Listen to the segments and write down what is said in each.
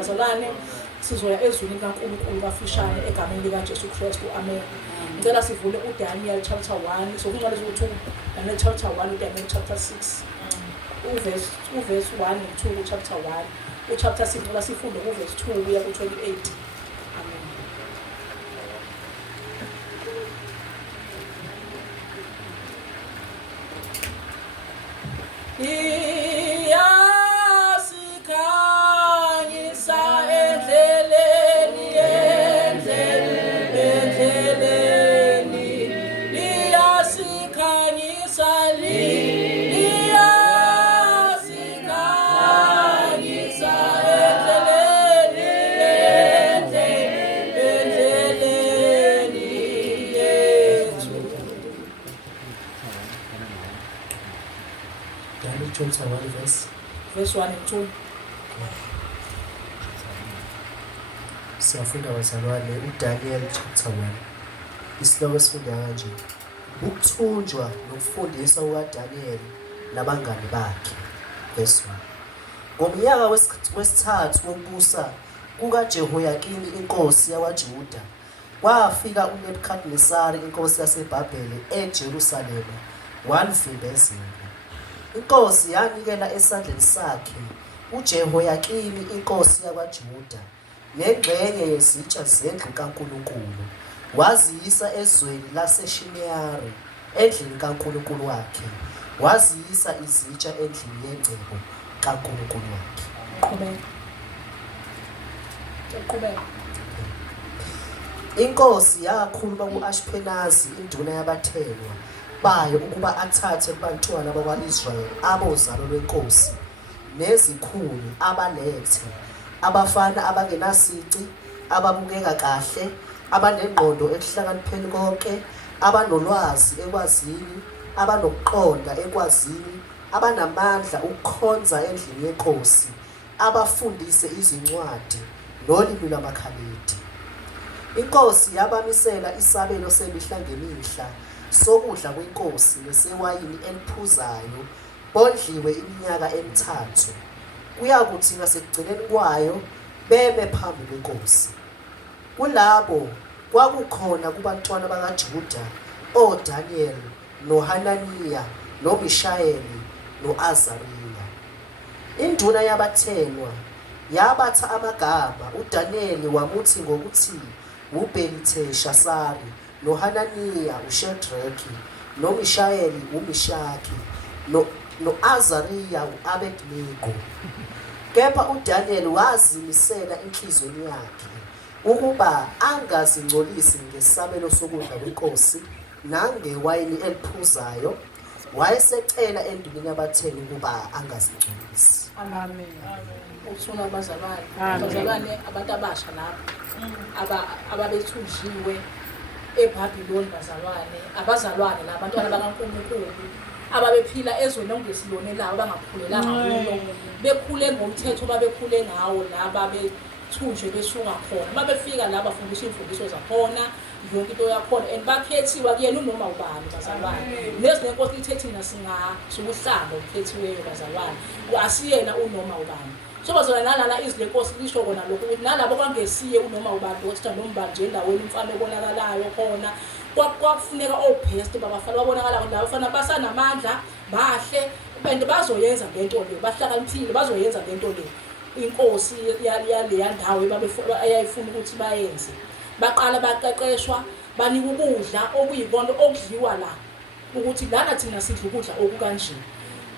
bazalwane sizoya ezweni likaNkulunkulu kafishane egameni likaJesu Kristu. Amen. Ngicela sivule uDaniel chapter 1, sokuncwadi ukuthi Daniel chapter 1 uDaniel chapter 6. Uverse 1 and 2 chapter 1. Uchapter 6 ngicela sifunde uverse 2 kuya ku28. Amen. Chapter 1 verse 1 and 2. Siyafunda bazalwane uDaniel chapter 1. Isihloko esifunda kanje: ukuthunjwa nokufundisa kukaDaniel nabangane bakhe. Verse 1. Ngomnyaka wesithathu wokubusa kukaJehoyakini inkosi yakwaJuda, kwafika uNebukadnesari inkosi yaseBhabhele eJerusalema walivimbezela. Inkosi yanikela esandleni sakhe uJehoyakini inkosi yakwaJuda nengxenye yezitsha zendlu kaNkulunkulu, waziyisa ezweni laseShineari endlini kaNkulunkulu wakhe, waziyisa izitsha endlini yengcebo kaNkulunkulu wakhe. Inkosi yakhuluma ku-Ashpenazi induna yabathenwa bayo ukuba athathe kubantwana bakwa-Israyeli abozalo lwenkosi nezikhulu abalethe, abafana abangenasici, ababukeka kahle, abanengqondo ekuhlakanipheni konke, abanolwazi ekwazini, abanokuqonda ekwazini, abanamandla ukukhonza endlini yenkosi, abafundise izincwadi nolimi lwamakhaledi. Inkosi yabamisela isabelo semihla ngemihla sokudla kwenkosi nesewayini eliphuzayo, bondliwe iminyaka emithathu. Kuyakuthi ngasekugcineni kwayo beme phambi kwenkosi. Kulabo kwakukhona kubantwana bakaJuda oDaniel, noHananiya, noMishayeli, noAzariya. Induna yabathenwa yabatha amagama. uDaniel wamuthi ngokuthi uBeliteshazari, noHananiya uShedraki, noMishayeli uMishaki, noAzariya u-Abednego. Kepha uDaniel wazimisela enhlizweni yakhe ukuba angazingcolisi ngesabelo sokudla kwenkosi nangewayini eliphuzayo. Wayesecela enduneni yabathenwa ukuba angazingcolisi. Amen. Usuna bazalwane. Bazalwane abantu abasha lapha ababethunjiwe eBhabhiloni bazalwane, abazalwane la abantwana bakaNkulunkulu ababephila ezweni ongesilone lawo abangakhulelanga kulo, bekhule ngomthetho babekhule ngawo laba bethunjwe besuka khona. Babefika la bafundiswa imfundiso zakhona, yonke into yakhona, and bakhethiwa kuyena unoma ubani bazalwane. Lezi lenkosi lithe thina singasukuhlanga ukhethiweyo bazalwane, asiyena unoma ubani. So bazalwane nalala izwi lenkosi lisho kona lokho ukuthi nalabo kwangesiye unoma ubani ukuthi nombani nje endaweni umfana obonakalayo khona, kwakufuneka obhest babafana babonakala labo bafana basanamandla, bahle, bende bazoyenza lento le, bahlakaniphile bazoyenza lento le. Inkosi yaleya ndawo ayayifuna ukuthi bayenze. Baqala baqeqeshwa, banika ukudla okuyibona okudliwa la, ukuthi lana thina sidla ukudla okukanje.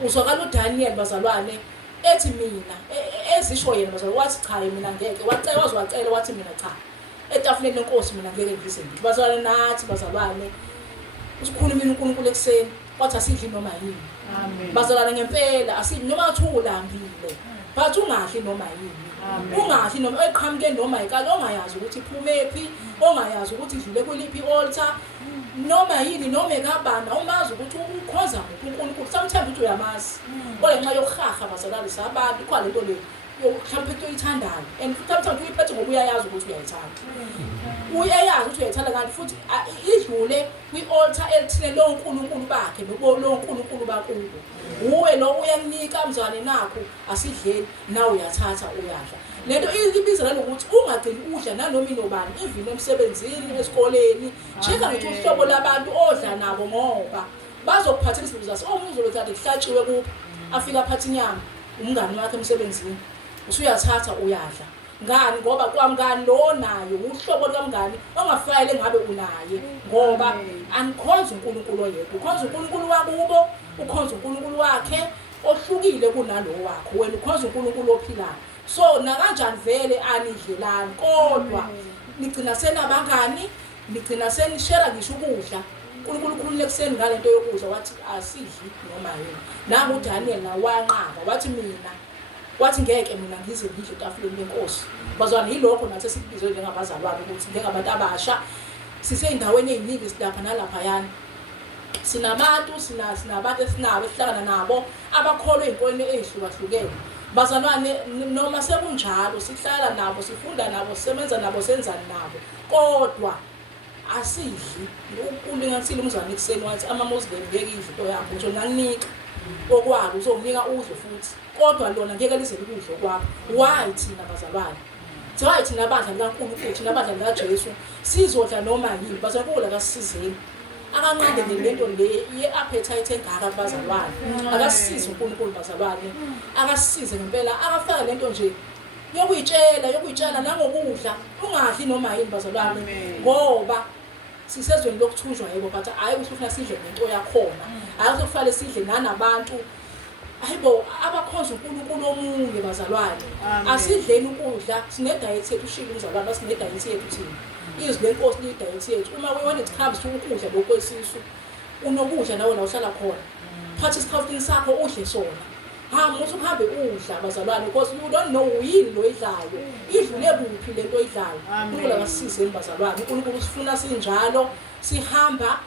Uzwakala uDaniel bazalwane ethi mina ezisho yena bazalwane wathi cha mina ngeke, wacela wathi mina cha, etafuleni lenkosi mina ngeke ngise ngithi. Bazalwane nathi bazalwane usikhulumile uNkulunkulu ekseni wathi asidli noma yini. Amen. Bazalwane ngempela asidli noma athi ulambile, but ungadli noma yini. Ungadli noma eqhamuke noma ikali ongayazi ukuthi iphumephi, ongayazi ukuthi idlule kuliphi i-altar noma yini noma ekabana, umazi ukuthi ukhonza uNkulunkulu. Sometimes uthi uyamazi kodwa ngenxa yokuhaha bazalwane sabantu ikhona lento le mhlawumbe into oyithandayo, and sometimes uyiphethe ngoba uyayazi ukuthi uyayithanda. Uyayazi ukuthi uyayithanda kanti futhi idlule kwi-altar elithile lo uNkulunkulu bakhe lo uNkulunkulu bakubo. Uwe lo uyakunika mzwane nakho asidleli nawe uyathatha uyadla. lento ibiza nalokuthi ungagcini udla nanoma inobani even emsebenzini esikoleni checka ngithi uhlobo labantu odla nabo ngoba bazokuphathela izinto zaso omunye uzobe ethi kuhlatshiwe kuphi afika aphathe inyama umngani wakhe emsebenzini usuyathatha uyadla ngani ngoba kwamngani lo nayo uhlobo likamngani ongafayele ngabe unaye ngoba anikhonza uNkulunkulu oyedwa ukhonza uNkulunkulu wakubo ukhonza uNkulunkulu wakhe ohlukile kunalowo wakho wena ukhonza uNkulunkulu ophilayo so nakanjani vele anidlelani kodwa nigcina senabangani nigcina senishare ngisho ukudla uNkulunkulu ukhulumile kuseni ngalento yokudla wathi asidli noma yini nangu uDaniel nawanqaba wathi mina wathi ngeke mina ngize ngidle etafuleni lenkosi bazwana yilokho nathi sikubizwe njengabazalwane ukuthi njengabantu abasha siseyindaweni eziningi silapha nalapha yana sinabantu sinabantu esinabo esihlangana nabo abakholwa ezintweni ezihlukahlukene bazalwane noma sekunjalo sihlala nabo sifunda nabo sisebenza nabo senzani nabo kodwa asidli ulinganisile umzwane kuseni wathi ama-Muslim ngeke idle into yakho nje nganginika okwalo uzonginika udle futhi kodwa lona ngeke lize likudle kwakho why thina bazalwane why thina abadla kaNkulunkulu thina abadla kaJesu sizodla noma yini bazakula kasisizeni akanqande lento le ye-appetite engaka bazalwane akasisize uNkulunkulu bazalwane akasisize ngempela akafaka lento nje yokuyitshela nangokudla ungadli noma yini bazalwane ngoba sisezweni lokuthunjwa yebo but hayi ukuthi ufuna sidle ngento yakhona hayi ukuthi kufanele sidle nanabantu hayibo abakhonza uNkulunkulu omunye bazalwane asidleni ukudla sinediet yethu ushilo umzalwane sinediet yethu thina izwi lenkosi lidiet yethu uma when it comes to ukudla lokwesisu unokudla nawe la uhlala khona phathi isikhafini sakho udle sona muthi uhambe udla bazalwane because you don't know yini lo idlayo idlule kuphi lento oyidlayo uNkulunkulu akasisize bazalwane uNkulunkulu usifuna sinjalo sihamba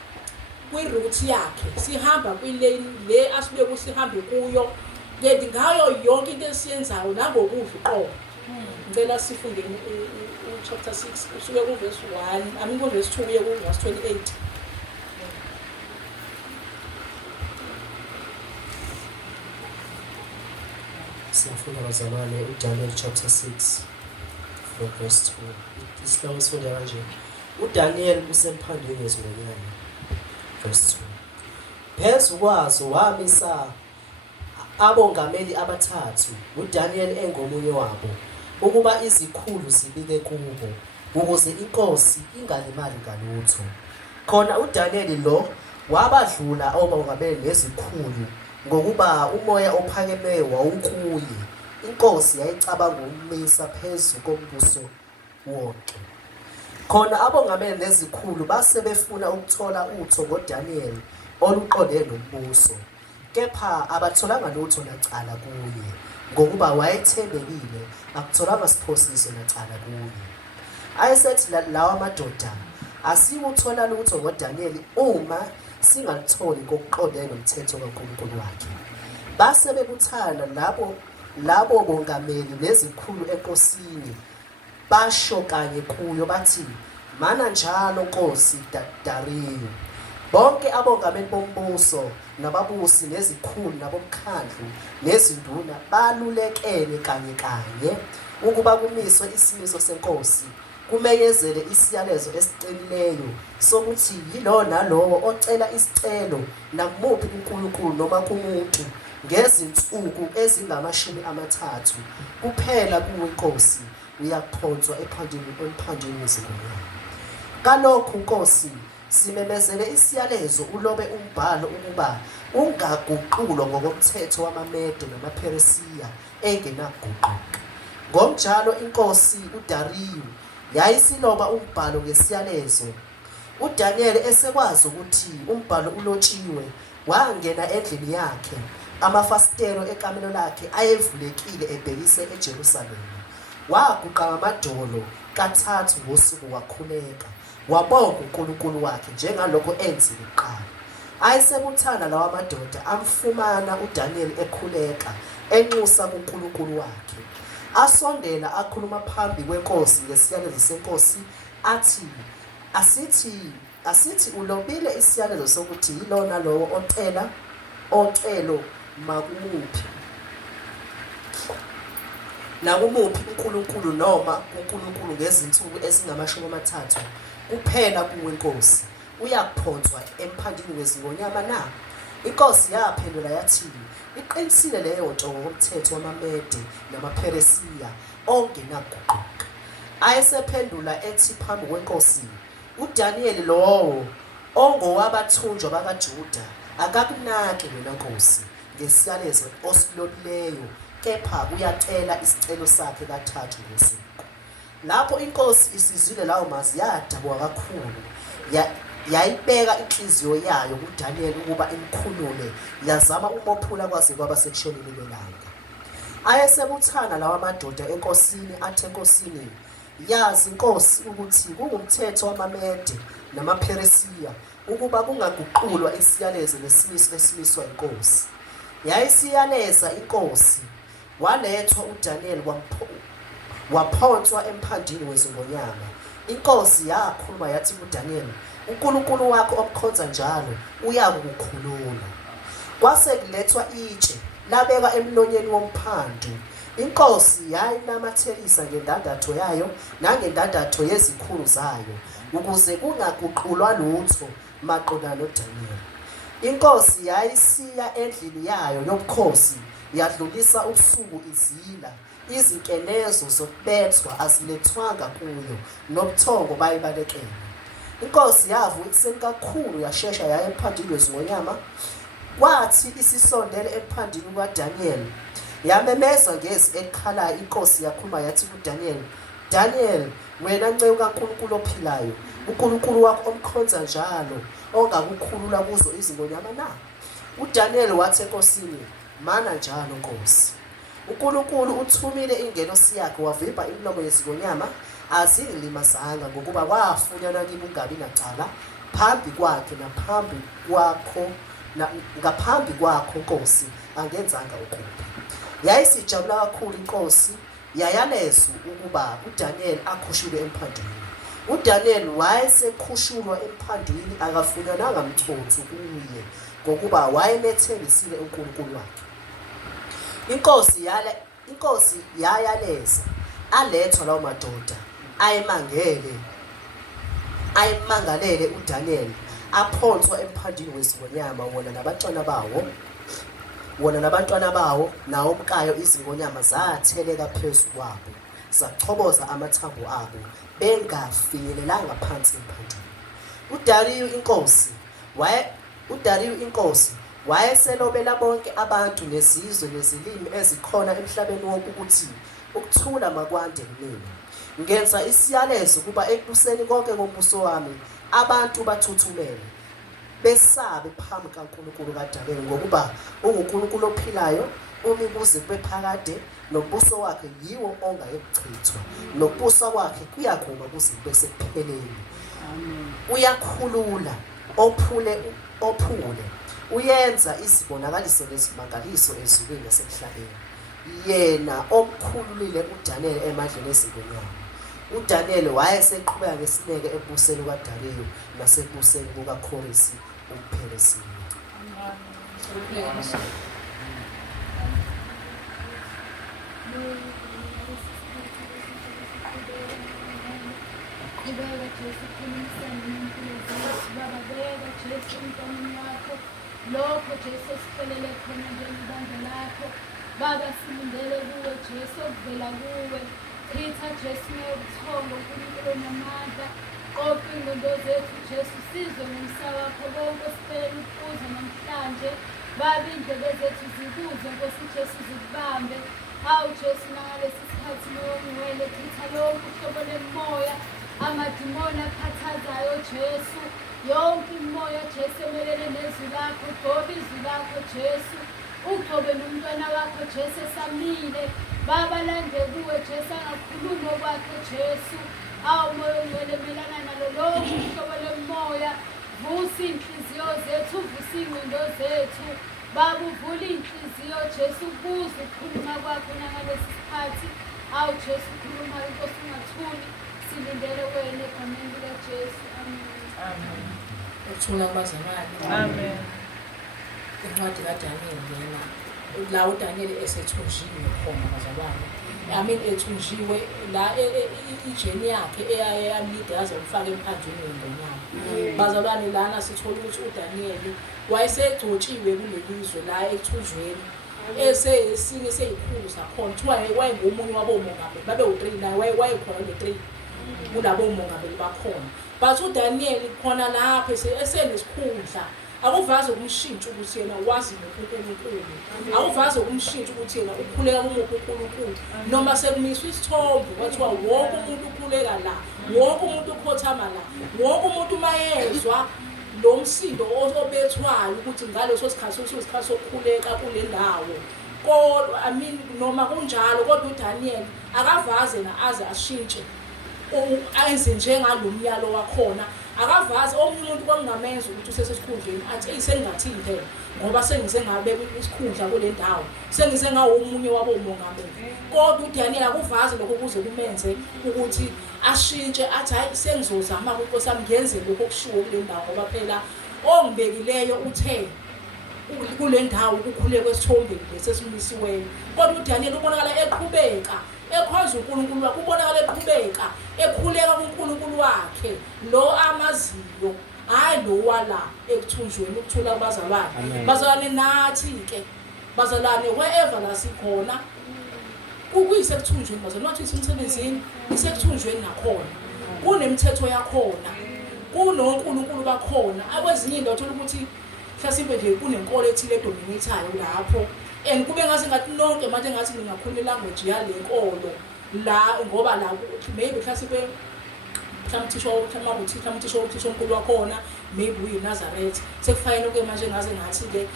kwi-route yakhe sihamba kwilane le asibe kusihambe kuyo ngayo yonke into esiyenzayo nangokudla uqobo ngicela sifunde chapter 6 usuke kuverse 1 kuverse 2 kuye kuverse 28 siyafunda bazalwane uDaniel chapter 6 from verse 2 isihloko sifunda kanje uDaniel usemphandweni yezilwanyana verse 2 phezu kwazo wamisa abongameli abathathu uDaniel engomunye wabo ukuba izikhulu zibike kubo ukuze inkosi ingalimali ngalutho khona uDaniel lo wabadlula obongameli nezikhulu ngokuba umoya ophakemeyo wawukuye inkosi yayicabanga ukumisa phezu kombuso wonke khona abongameli nezikhulu base befuna ukuthola utho ngoDaniel oluqonde nombuso kepha abatholanga lutho nacala kuye ngokuba wayethembekile akutholanga siphosiso nacala kuye ayesethi lawa madoda asiwuthola lutho ngoDaniel uma singalitholi kokuqondene nomthetho kaNkulunkulu wakhe base bebuthana labo bongameli nezikhulu enkosini basho kanye kuyo bathi mana njalo Nkosi Dariyo bonke abongameli bombuso nababusi nezikhulu nabomkhandlu nezinduna balulekene kanye ukuba kumiswe isimiso senkosi kumenyezele isiyalezo esiqinileyo sokuthi yilo nalowo ocela isicelo nakumuphi uNkulunkulu noma kumuntu ngezinsuku ezingama-30 kuphela kuwinkosi uyaphonswa emphandeni wezilwanyana kalokhu Nkosi simemezele isiyalezo ulobe umbhalo ukuba ungaguqulwa ngokomthetho wamaMede namaPheresiya engenaguquko ngomjalo inkosi uDariyu yayisiloba umbhalo ngesiyalezo uDaniel esekwazi ukuthi umbhalo ulotshiwe wangena endlini yakhe amafasitelo ekamelo lakhe ayevulekile ebhekise eJerusalema waguqa amadolo kathathu ngosuku wakhuleka wabonga uNkulunkulu wakhe njengalokho enzile kuqala ayesebuthana lawa madoda amfumana uDaniel ekhuleka enxusa kuNkulunkulu wakhe asondela akhuluma phambi kwenkosi ngesiyalezo senkosi athi asithi ulobile isiyalezo sokuthi yilona lowo ocelo makumuphi nakumuphi uNkulunkulu noma uNkulunkulu ngezinsuku ezingama-30 kuphela kuwe Nkosi uyakuphonswa emphandini wezingonyama na? Inkosi yaphendula yathi, iqinisile leyo nto ngomthetho wamaMede namaPheresiya ongenakuguquka. Ayesephendula ethi phambi kwenkosi, uDaniel lowo ongowabathunjwa bakaJuda akakunaki wena Nkosi ngesiyalezo osilobileyo, kepha uyacela isicelo sakhe kathathu ngosuku. Lapho inkosi isizwile lawo mazwi yadabuka kakhulu, yayibeka inhliziyo yayo kuDaniel ukuba imkhulule, yazama umophula kwaze kwaba sekushoneni lelanga. Ayesebuthana lawa madoda enkosini athi enkosini, yazi Nkosi ukuthi kungumthetho wamaMede namaPheresiya ukuba kungaguqulwa isiyalezo nesimiso esimiswa inkosi. Yayisiyaleza inkosi, walethwa uDaniel waphonswa emphandini wezingonyama. Inkosi yakhuluma yathi kuDaniel, uNkulunkulu wakho omkhonza njalo uyakukhulula. Kwase kulethwa itshe labeka emlonyeni womphandu. Inkosi yayinamathelisa ngendandatho yayo nangendandatho yezikhulu zayo ukuze kungaguqulwa lutho maqondana noDaniel. Inkosi yayisiya endlini yayo yobukhosi yadlulisa usuku izila, izinkenezo zokubethwa azilethwanga kuyo nobuthongo bayibalekela. Inkosi yavuka ekuseni kakhulu yashesha yaya emphandini wezingonyama. Kwathi isisondele emphandini kaDaniel yamemeza ngezwi elikhalayo, inkosi yakhuluma yathi kuDaniel, Daniel, wena nceku kaNkulunkulu ophilayo, uNkulunkulu wakho omkhonza njalo ongakukhulula kuzo izingonyama na? uDaniel wathi enkosini, mana njalo Nkosi. uNkulunkulu uthumile ingelosi yakhe wavimba imilomo yezingonyama, azingilimazanga ngokuba kwafunyanwa kimi ungabi nacala phambi kwakhe naphambi kwakho ngaphambi kwakho Nkosi angenzanga ukuba. Yayisijabula kakhulu inkosi, yayalezwa ukuba uDaniel akhushulwe emphandini. uDaniel wayesekhushulwa emphandini akafunyananga mthothu kuye ngokuba wayemethembisile uNkulunkulu wakhe. Inkosi yayaleza, alethwa lawo madoda ayimangalele uDaniel, aphonswa emphandini wezingonyama, wona nabantwana bawo nawo umkayo. Izingonyama zatheleka phezu kwabo, zachoboza amathambo abo, bengafinyelelanga phansi emphandini. uDariyu inkosi wayeselobela bonke abantu nezizwe nezilimi ezikhona emhlabeni wonke ukuthi ukuthula makwande kumina. Ngenza isiyalezo ukuba ekubuseni konke kombuso wami abantu bathuthumele, besabe phambi kaNkulunkulu kaDaniel, ngokuba unguNkulunkulu ophilayo, umi kuze kube phakade, nombuso wakhe yiwo ongayekuchithwa, nokubusa kwakhe kuyakuba kuze kube sekupheleni. Uyakhulula ophule, uyenza izibonakaliso nezimangaliso ezulwini nasemhlabeni. Yena omkhululile uDaniel emandleni ezingonyama. uDaniel wayeseqhubeka ngesineke ebuseni kaDariyu nasebuseni kukaKhoresi umPheresiya. Lokho Jesu siphelele khona njengebandla lakho. Baba silindele kuwe Jesu okuvela kuwe. Chitha Jesu neyobuthongo uNkulunkulu namandla. Qopha ingqondo zethu Jesu, sizwe ngomsa wakho konke siphelele ukukuza namhlanje. Baba indlebe zethu zikuze Nkosi Jesu zikubambe. Hawu Jesu, nangalesi sikhathi ngongcwele, chitha lonke uhlobo lemoya, amadimoni akhathazayo Jesu. Yonke imoya Jesu emelele nezwi lakho, gcoba izwi lakho Jesu, ugcobe nomntwana wakho Jesu esamile. Baba lande kuwe Jesu, angakhuluma okwakhe Jesu. Awu moya ongcwele, melana nalo lonke uhlobo lemoya. Vusa iy'nhliziyo zethu, vusa iy'ngqondo zethu. Baba uvule iy'nhliziyo Jesu, ukuze ukukhuluma kwakho nangalesi sikhathi. Awu Jesu, ukhuluma Nkosi, ungathuli, silindele wena egameni likaJesu. Amen. Uthula kubazalwane. Amen. Incwadi kaDaniel lena, la uDaniel esethunjiwe khona bazalwane, ethunjiwe la ijeni yakhe eyamlida yaze umfake emkhandlweni wengonyama. Bazalwane lana sithola ukuthi uDaniel wayesegcotshiwe kulelizwe la ethunjweni esinye seyikhulu sakhona kuthiwa wayengomunye wabomongameli babe u3 naye wayekhona le3 kulabo mongameli bakhona. But uDaniel khona lapha esenesikhundla akuvazi ukumshintsha ukuthi yena wazi ngoNkulunkulu, akuvazi ukumshintsha ukuthi yena ukhuleka kumuphi uNkulunkulu, noma sekumiswa isithombe kwathiwa wonke umuntu ukhuleka la, wonke umuntu ukhothama la, wonke umuntu mayezwa lo msindo obethwayo ukuthi ngaleso sikhathi ususikhathi sokukhuleka kule ndawo. Kodwa noma kunjalo kodwa uDaniel akavaze na aze ashintshe ayenze njengalomyalo wakhona. Akavazi omunye umuntu kwangamenza ukuthi usesesikhundleni athi sengathi impela ngoba sengize ngabe isikhundla kule ndawo, sengize ngawo omunye wabomongameli. Kodwa uDaniel akuvazi lokho kuze kumenze ukuthi ashintshe athi hayi sengizozama ukuthi sami ngenze lokho kushiwo kule ndawo ngoba phela ongibekileyo uthe kule ndawo ukukhuleka kwesithombe lesesimisiweyo. Kodwa uDaniel ubonakala eqhubeka ekhonza uNkulunkulu wakhe, ubonakala eqhubeka ekhuleka kuNkulunkulu wakhe lo amaziyo, hayi lo wala ekuthunjweni ukuthula kubazalwane. Bazalwane nathi ke bazalwane wherever la sikhona kuyisekuthunjweni bazalwane, wathi isemsebenzini isekuthunjweni nakhona kunemithetho yakhona, kunoNkulunkulu bakhona. Akwezinye into uthola ukuthi mhlawumbe nje kunenkolo ethile edominatayo lapho and kube ngathi ngathi nonke manje ngathi ningakhuluma ilanguage yale nkolo la ngoba la maybe mhlawumbe uthisha omkhulu wakhona maybe uyiNazaretha sekufanele ke manje ngaze ngathi ke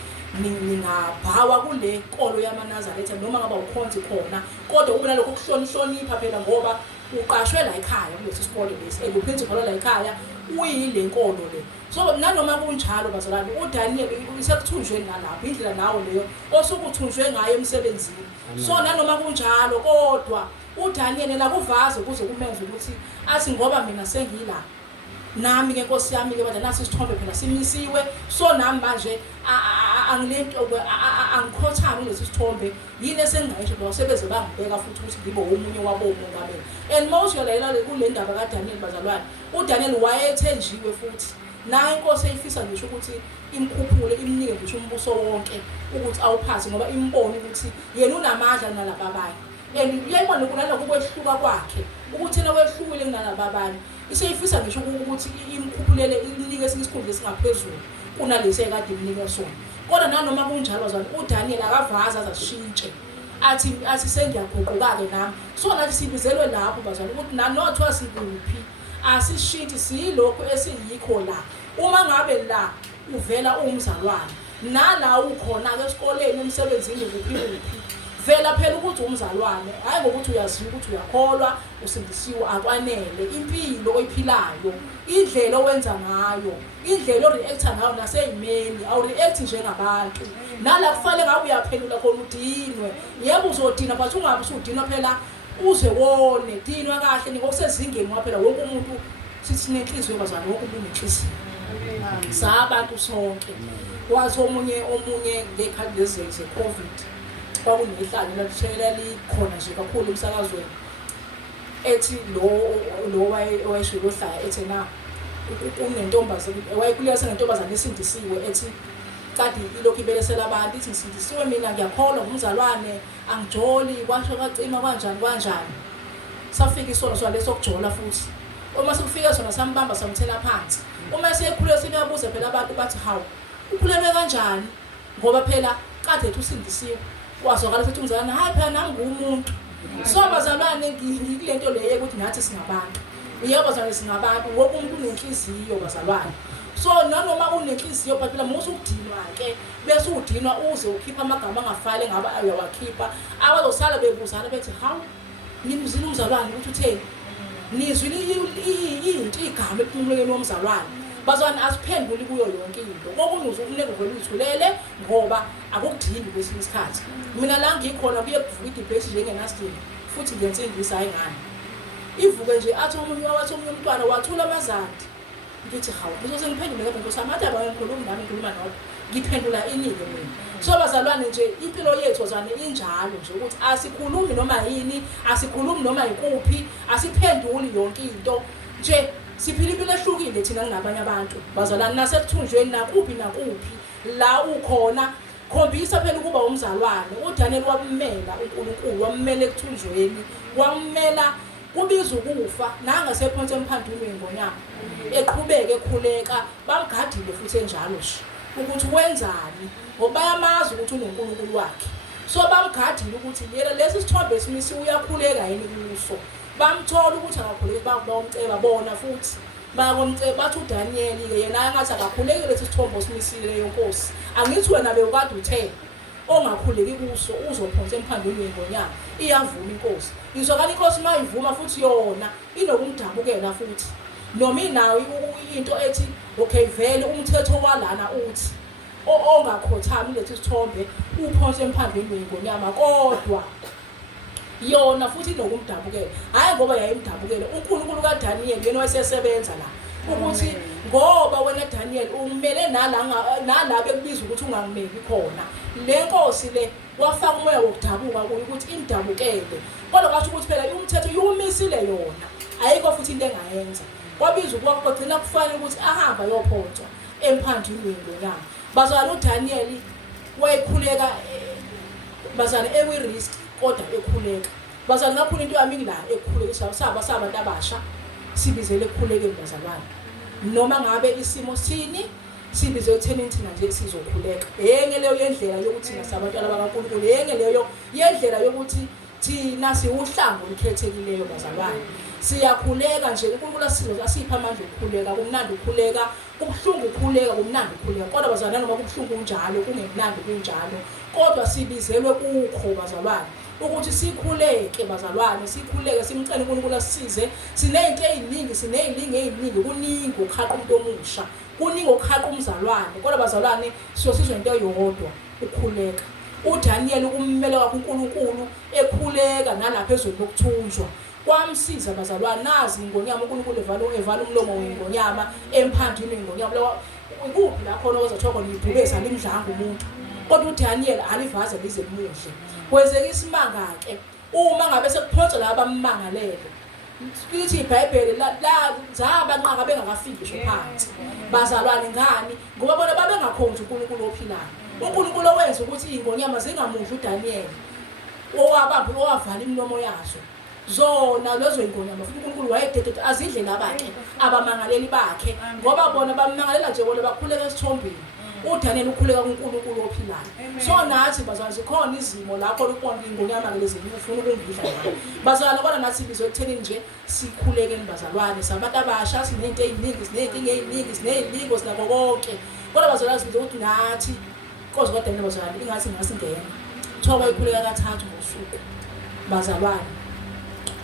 ningabhawa kule nkolo yamaNazaretha noma ngaba ukhonzi khona, kodwa ube nalokho kuhlonipha phela ngoba uqashwe la ekhaya kulesi sikole lesi eluprincipal la ekhaya uyile nkolo le. So nanoma kunjalo bazalwane uDaniel usekuthunjwe ngalapha indlela nawo leyo osukuthunjwe ngayo emsebenzini. So nanoma kunjalo kodwa uDaniel la kuvaze kuze kumenze ukuthi athi ngoba mina sengila nami ke Nkosi yami ke badla nasi isithombe phela simisiwe, so nami manje angilento angikhothami lesi sithombe yini esengayisho ngoba sebeze bangibeka futhi ukuthi ngibe omunye wabomongameli. And most yolayela kule ndaba kaDaniel bazalwane, uDaniel wayethenjiwe futhi naye inkosi eyifisa ngisho ukuthi imkhuphule imnike ngisho umbuso wonke ukuthi awuphathe ngoba imbone ukuthi yena unamandla nalabo abanye. And uyayibona kunalokho kwehluka kwakhe ukuthi yena wehlukile kunalabo abanye, iseyifisa ngisho ukuthi imkhuphulele imnike isikhundla esingaphezulu kunalesi ekade imnike sona. Kodwa nanoma kunjalo bazalwane uDaniel akavazi azashintshe athi sengiyaguquka-ke nami. So nathi sibizelwe lapho bazalwane ukuthi nanothiwa sikuphi asishintshe siyilokhu esiyikho la. Uma ngabe la uvela umzalwane nala ukhona-ke esikoleni emsebenzini kuphi vela phela ukuthi umzalwane, hayi ngokuthi uyaziwa ukuthi uyakholwa usindisiwe akwanele. Impilo oyiphilayo, indlela owenza ngayo, indlela oreacta ngayo naseyimeni awureact njengabantu. Nala kufanele ngabe uyaphendula khona udinwe. Yebo uzodinwa but ungabe usudinwa phela uze wone dinwa kahle ngokusezingeni waphela wonke umuntu sithi nenhliziyo bazalwane wonke umuntu unenhliziyo sabantu sonke. Wathi omunye ngekhathi lezi ze-COVID kwakunehlanye latshela likhona nje kakhulu emsakazweni ethi lo wayeshilo hlaya ethi na kunentombazane wayekulesa ngentombazane esindisiwe ethi kade ilokhu ibelesela abantu ithi ngisindisiwe mina ngiyakholwa ngumzalwane angijoli kwasho kacima kanjani. Safika isona so leso kujola futhi uma sekufika sona sambamba samthela phansi. Uma sekhulile siyabuza phela abantu bathi hawu ukhuleme kanjani ngoba phela kade ethi usindisiwe wazwakala ukuthi umzalwane hayi phela nami ngumuntu. So bazalwane ngilento leyo ukuthi nathi singabantu, yebo bazalwane singabantu, wonke umuntu unenhliziyo bazalwane. So nanoma unenhliziyo phela musukudinwa ke bese udinwa uze ukhipha amagama angafale ngabe ayawakhipha abazosala bebuzana bethi hawu nimzile umzalwane ukuthi utheni nizwile into igama ephumulweni womzalwane. Bazalwane asiphenduli kuyo yonke into kokunuza ukuneke vele uthulele ngoba akukudingi kwesinye isikhathi. Mina la ngikhona kuye kuvuka idebate njengenasidini futhi ngiyensindisa hayi ngani ivuke nje athi omunye umntwana wathula amazandi ngithi hawu ngizose ngiphendule ngeke ngosama athi abangikhuluma nami ngikhuluma nawe ngiphendula iningi mina. So bazalwane nje impilo yethu bazalwane injalo nje ukuthi asikhulumi noma yini, asikhulumi noma ikuphi, asiphenduli yonke into. Nje siphila impilo ehlukile thina kunabanye abantu. Bazalwane nasekuthunjweni nakuphi la ukhona khombisa phela ukuba umzalwane. uDaniel wamela uNkulunkulu, wamela ekuthunjweni, wamela kubiza ukufa nangasephonse emphandweni weNgonyama. Eqhubeke ekhuleka, bamgadile futhi enjalo nje ukuthi wenzani ngoba bayamazi ukuthi unoNkulunkulu wakhe. So bamgadile ukuthi lesi sithombe esimisi uyakhuleka yini kuso. Bamthola ukuthi akakhuleki, bamceba bona futhi bakomceba bathi uDaniel-ke yena angathi akakhuleki lesi sithombe osimisileyo Nkosi. Angithi wena bewukade uthe ongakhuleki kuso uzophonsa emphandweni weNgonyama. Iyavuma iNkosi. Izokala iNkosi mayivuma futhi yona inokumdabukela futhi. Noma inawo into ethi okay vele umthetho walana uthi ongakhothami lesi sithombe uphonse emphandweni weNgonyama, kodwa yona futhi inokumdabukela. Hayi ngoba yayimdabukela uNkulunkulu kaDaniel yena wayesesebenza la ukuthi ngoba wena Daniel umele nala bekubiza ukuthi ungangimeli khona. Le Nkosi le wafaka umoya wokudabuka kuyo ukuthi imdabukele, kodwa kwasho ukuthi phela umthetho yumisile yona, ayikho futhi into engayenza. Kwabiza ukugcina kufanele ukuthi ahamba yophontswa emphandweni weNgonyama. Bazalwane uDaniel wayekhuleka bazalwane ewi-risk kodwa ekhuleka. Bazalwane kakhulu into yami la ekhuleka sabantu abasha sibizele ekukhulekeni bazalwane. Noma ngabe isimo sini sibize ekutheni thina nje sizokhuleka. Yenge leyo yendlela yokuthi nasabantwana bakaNkulunkulu, yenge leyo yendlela yokuthi thina siwuhlango olukhethekile bazalwane. Siyakhuleka nje uNkulunkulu asipha amandla okukhuleka. Kumnandi ukukhuleka, kubuhlungu ukukhuleka, kumnandi ukukhuleka. Kodwa bazalwane noma kubuhlungu kunjalo, kungemnandi kunjalo, kodwa sibizelwe kukho bazalwane ukuthi sikhuleke bazalwane, sikhuleke simcela uNkulunkulu asisize. Sinezinto eziningi, sinezilingo eziningi, kuningi ukhaqa umuntu omusha, kuningi ukhaqa umzalwane, kodwa bazalwane siyosizwa into eyodwa, ukukhuleka. uDaniel ukummela wakhe uNkulunkulu ekhuleka nalapha ezweni lokuthunjwa kwamsiza bazalwane. Nazi iNgonyama uNkulunkulu evala umlomo weNgonyama emphandweni weNgonyama. Ikuphi la khona ozothoka nibhubesa limdlanga umuntu, kodwa uDaniel alivaze lize limuhle. Kwenzeka isimanga ke uma ngabe sekuphontswa laba bammangalele. Lithi iBhayibheli la zabanqaka bengakafiki ngisho phansi bazalwane. Ngani? Ngoba bona babengakhonzi uNkulunkulu ophilayo. uNkulunkulu owenza ukuthi iNgonyama zingamudli uDaniel, owavala imilomo yazo zona lezo iNgonyama. Futhi uNkulunkulu wayedede azidle labakhe abamangaleli bakhe, ngoba bona bamangalela nje bona bakhuleka esithombeni. uDaniel ukhuleka kuNkulunkulu ophilayo. So nathi bazalwane zikhona izimo lapho ukubona iNgonyama lezi ufuna ukungidla ngayo bazalwane, kodwa nathi bizwe ekutheni nje sikhulekeni bazalwane. Sabantu abasha, sinezinto eziningi, sinezinkinga eziningi, sinezilingo, sinakho konke, kodwa bazalwane bizwe ukuthi nathi Nkosi kaDaniel bazalwane ingathi ngasingena kuthiwa wayekhuleka kathathu ngosuku bazalwane.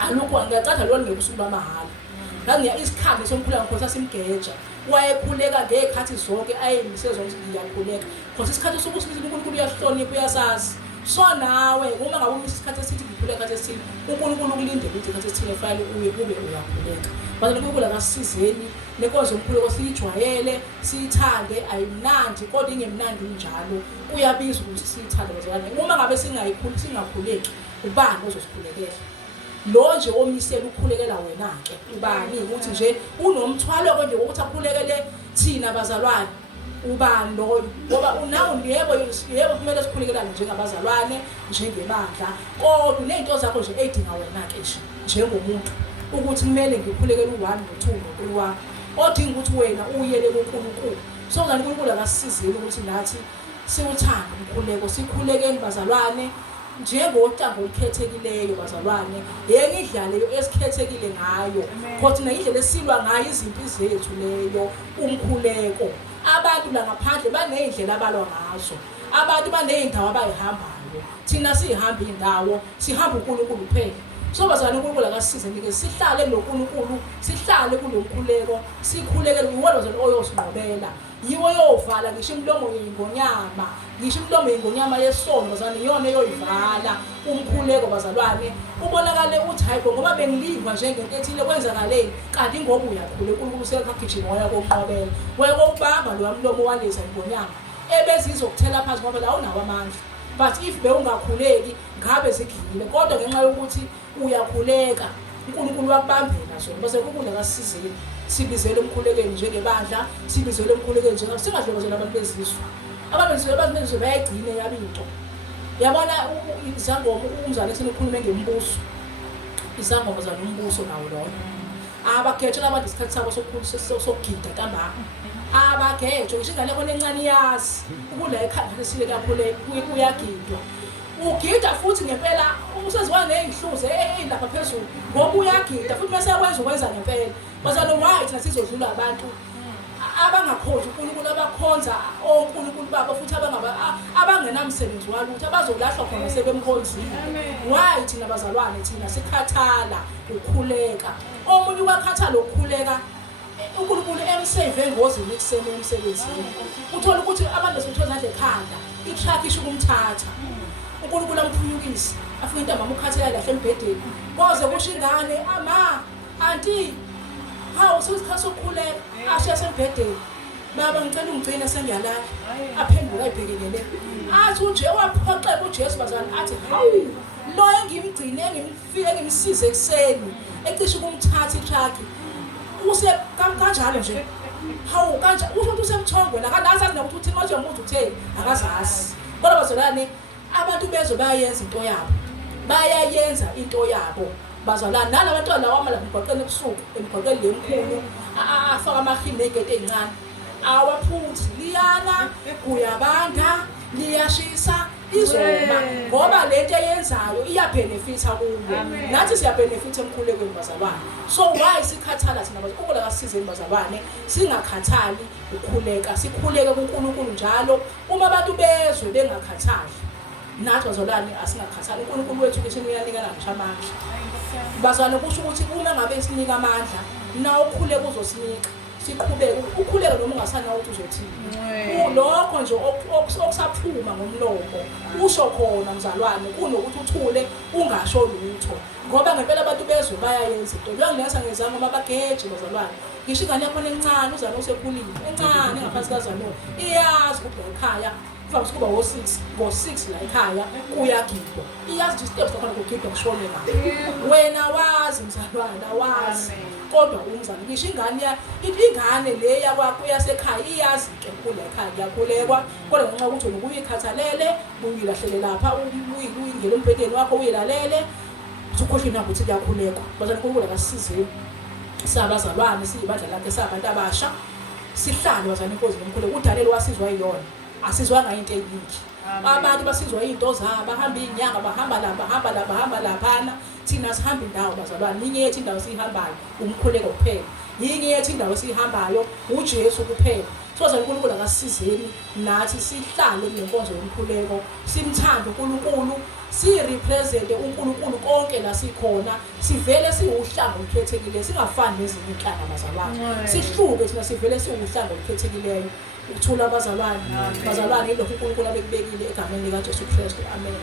Alukho ngiyacatha lona ngekusuku bamahala ngangiya isikhathi somkhuleko ngikho sasimgeja. Wayekhuleka ngezikhathi zonke ayemise zonke ngiyakhuleka ngoba isikhathi sokusiza uNkulunkulu uyahlonipha, uyasazi. So nawe uma ngabe umisa isikhathi esithi ngikhuleka isikhathi esithile, uNkulunkulu ukulinde ukuthi isikhathi esithile fanele ube uyakhuleka. Bazalwane uNkulunkulu akasisizeni lenkonzo yomkhuleko siyijwayele, siyithande. Ayimnandi kodwa ingemnandi njalo, kuyabiza ukuthi siyithande bazalwane. Uma ngabe singakhuleki, ubani ozosikhulekela? Lo nje omisela ukukhulekela wena ke ubani? Ukuthi nje unomthwalo konje ukuthi akhulekele thina bazalwane, ubani loyo? Ngoba unawo yebo kumele sikhulekelane njengabazalwane, njengebandla, kodwa unezinto zakho nje edinga wena ke njengomuntu ukuthi kumele ngikhulekele u1 no2 no3 wami, odinga ukuthi wena uyele kuNkulunkulu. So uzani uNkulunkulu akasisizile ukuthi nathi siwuthande umkhuleko, sikhulekeni bazalwane njengothango olukhethekileyo bazalwane. Yeke indlela leyo esikhethekile ngayo, kodwa nendlela esilwa ngayo izimpi zethu leyo umkhuleko. Abantu la ngaphandle banezindlela abalwa ngazo, abantu baneyindawo abayihambayo, thina sihamba indawo, sihamba uNkulunkulu kuphela. So bazalwane uNkulunkulu akasisize nike sihlale noNkulunkulu, sihlale kulomkhuleko, sikhulekele uwona oyosinqobela, yiwo yovala ngisho imilomo yeNgonyama, ngisho imilomo yeNgonyama yesono bazalwane iyona eyoyivala umkhuleko bazalwane. Ubonakale uthi hayi ngoba bengilingwa njengento ethile kwenzakaleni, kanti ngoba uyakhuleka uNkulunkulu sekagijima waya kokunqobela, waya kokubamba lo mlomo waleza iNgonyama. ebezizokuthela phansi ngoba la unawo amandla. But if bewungakhuleki ngabe zigile, kodwa ngenxa yokuthi uyakhuleka uNkulunkulu wakubambela zona. Bese uNkulunkulu akasizile, sibizele emkhulekeni njengebandla, sibizele emkhulekeni njengabe singadlobozela abantu bezizwe. Abantu bezizwe bayayigcina yabinto. Yabona izangoma umzali ethi ukhulume ngembuso, izangoma zanombuso nawo lona abagejela abantu isikhathi sabo sokugida ntambama, abagejwa ngisho ingane khona encane yazi ukudla ekhanda lesile kakhulu kuyagidwa, ugida futhi ngempela useziwa nezihluze lapha phezulu ngoba uyagida futhi mase ukwenza ngempela. Bazana why thina sizodlula abantu abangakhonzi uNkulunkulu, abakhonza oNkulunkulu babo futhi abangenamsebenzi walutho, abazolahlwa khona sebemkhonzile. Why thina bazalwane thina sikhathala ukukhuleka? Omunye wakhathala ukukhuleka uNkulunkulu emsave engozini ekuseni emsebenzini, uthola ukuthi abantu besithola nje ekhanda i-truck isho ukumthatha, uNkulunkulu amphuyukise afike intambama ukhathela kahle embhedeni koze kusho ingane ama anti hawu sesikhathi sokukhuleka ashiya sembhedeni, baba ngicela ungigcine sengiyalala, aphenduka ayibhekelele athi nje waphoxeka uJesu bazana athi hawu lo engimgcine ngimfike ngimsize ekuseni ecishe ukumthatha i-truck use kanjalo nje, hawu kanjalo usho ukuthi usemthongweni akanazi nokuthi uthini manje umuntu utheni akazazi. Kodwa bazalwane abantu bezwe bayayenza into yabo, bayayenza into yabo bazalwane. Nalabantwana lawo amala emgwaqeni ebusuku, emgwaqeni lemkhulu afaka amahini negede ezincane awaphuthi liyana kuyabanda liyashisa izoma ngoba lento eyenzayo iyabenefitha kubo, nathi siyabenefitha emkhulekweni bazalwane. So why sikhathala thina bazalwane? Akasizeni bazalwane singakhathali ukukhuleka, sikhuleke kuNkulunkulu njalo. Uma abantu bezwe bengakhathali, nathi bazalwane asingakhathali. uNkulunkulu wethu uyanikana ngisho amandla bazalwane, kusho ukuthi uma ngabe sinika amandla nawo ukhuleka uzosinika, siqhubeke ukhuleka noma ungasanawo ukuthi uzothini. Lokho nje okusaphuma ngomlomo usho khona mzalwane kunokuthi uthule ungasho lutho, ngoba ngempela abantu bezwe bayayenza into. Ngiyanginesa ngezango mabageje bazalwane, ngisho ingane yakhona encane uzana usekhulile encane ngaphansi kazano iyazi ukuthi la ekhaya kuvamise kuba ngo-6 la ekhaya kuyagidwa, iyazi nje steps zakhona kugidwa kushone ngayo. Wena wazi mzalwane, awazi kodwa umzali ngisho ingane le yakwakho yasekhaya iyazi ke kule ekhaya kuyakhulekwa, kodwa ngenxa ukuthi wena uyikhathalele uyilahlele lapha uyingele embhedeni wakho uyilalele ukhohlwe nakho ukuthi kuyakhulekwa. Bazalwane uNkulunkulu akasizeni sabazalwane siyibandla lakhe sabantu abasha, sihlale bazalwane inkosi nomkhuleko. uDaniel wasizwa yiyona, asizwanga into eningi. Abantu basizwa izinto zabo, bahamba izinyanga bahamba laphana, thina sihamba indawo bazalwane. Yinye yethu indawo siyihambayo umkhuleko kuphela, yinye yethu indawo esiyihambayo uJesu kuphela. So bazalwane uNkulunkulu akasizeni nathi sihlale nenkonzo yomkhuleko, simthande uNkulunkulu, sirepresente uNkulunkulu konke la sikhona, sivele siwuhlanga olukhethekile, singafani nezinye inhlanga bazalwane. Sihluke thina sivele siwuhlanga olukhethekile. Ukuthula bazalwane, bazalwane ilokhu uNkulunkulu abekubekile egameni likaJesu Kristu. Amen.